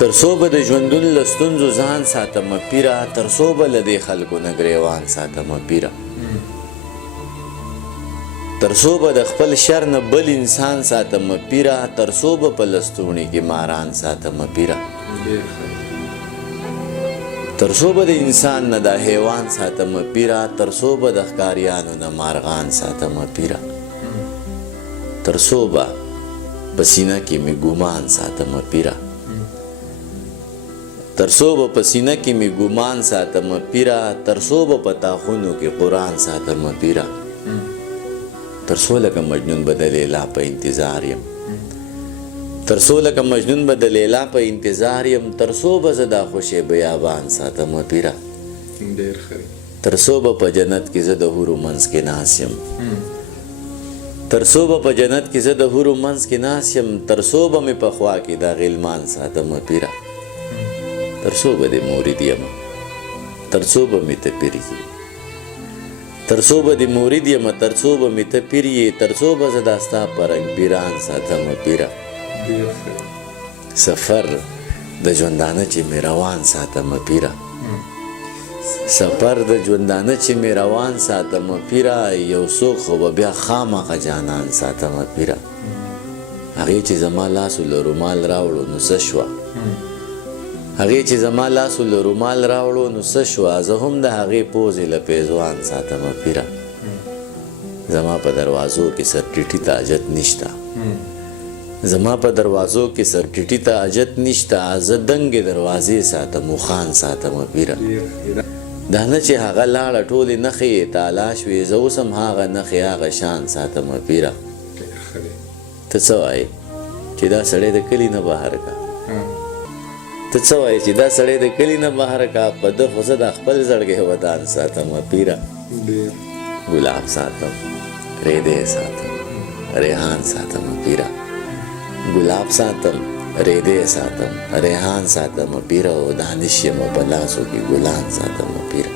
ترڅو به د ژوندون له ستونزو ځان ساتمه پیره، ترڅو به له دې خلکو نه ګریوان ساتمه پیره، ترڅو به د خپل شر نه بل انسان ساتمه پیره، ترڅو به په لستوڼي کې ماران ساتمه پیره، ترڅو به د انسان نه د حیوان ساتمه پیره، ترڅو به د ښکاریانو نه مارغان ساتمه پیره، ترڅو به په سینه کې مې ګمان ساتمه پیره، ترڅو به په سینه کې مې ګمان ساتمه پیره، ترڅو به په تاخونو کې قرآن ساتمه پیره، ترڅو لکه مجنون به د لیلا په انتظار یم، ترڅو لکه مجنون به د لیلا په انتظار یم، ترڅو به زه دا خوشې بیابان ساتمه پیره، ترڅو به په جنت کې زه د حورو منځ کې ناست یم، ترڅو به په جنت کې زه د حورو منځ کې ناست یم، ترڅو به مې په خوا کې دا غلمان ساتمه پیره، ترڅو به د مورید یم، ترڅو به مې ته پیر یې، ترڅو به د مورید یم، ترڅو به مې ته پیر یې، ترڅو به زه دا ستا په رنګ پیران ساتمه پیره، سفر د ژوندانه چې مې روان ساتمه پیره، سفر د ژوندانه چې مې روان ساتمه پیره، یو څوک خو به بیا خامخا جانان ساتمه پیره، هغې چې زما لاسو له رومال راوړو نو څه شوه، هغې چې زما لاسو له رومال راوړو نو څه شوه، زه هم د هغې پوزې له پیزوان ساتمه پیره، زما په دروازو کې سرټیټي ته حاجت نشته، زما په دروازو کې سرټیټي ته حاجت نشته، زه دنګې دروازې ساتم او خان ساتمه پیره، دا نه چې هغه لاړه ټولې نښې یې تالا شوې، زه اوس هم هغه نښې هغه شان ساتمه پیره، ته څه وایې چې دا سړی د کلي نه بهر کا، ته څه وایې چې دا سړی د کلي نه بهر کا، په ده خو زه د خپل زړګی ودان ساتمه پیره، ګلاب ساتم، ریدې ساتم، ریحان ساتمه پیره، ګلاب ساتم، ریدې ساتم، ریحان ساتمه پیره، او دانش یم په لاسو کې ګلان ساتمه پیره.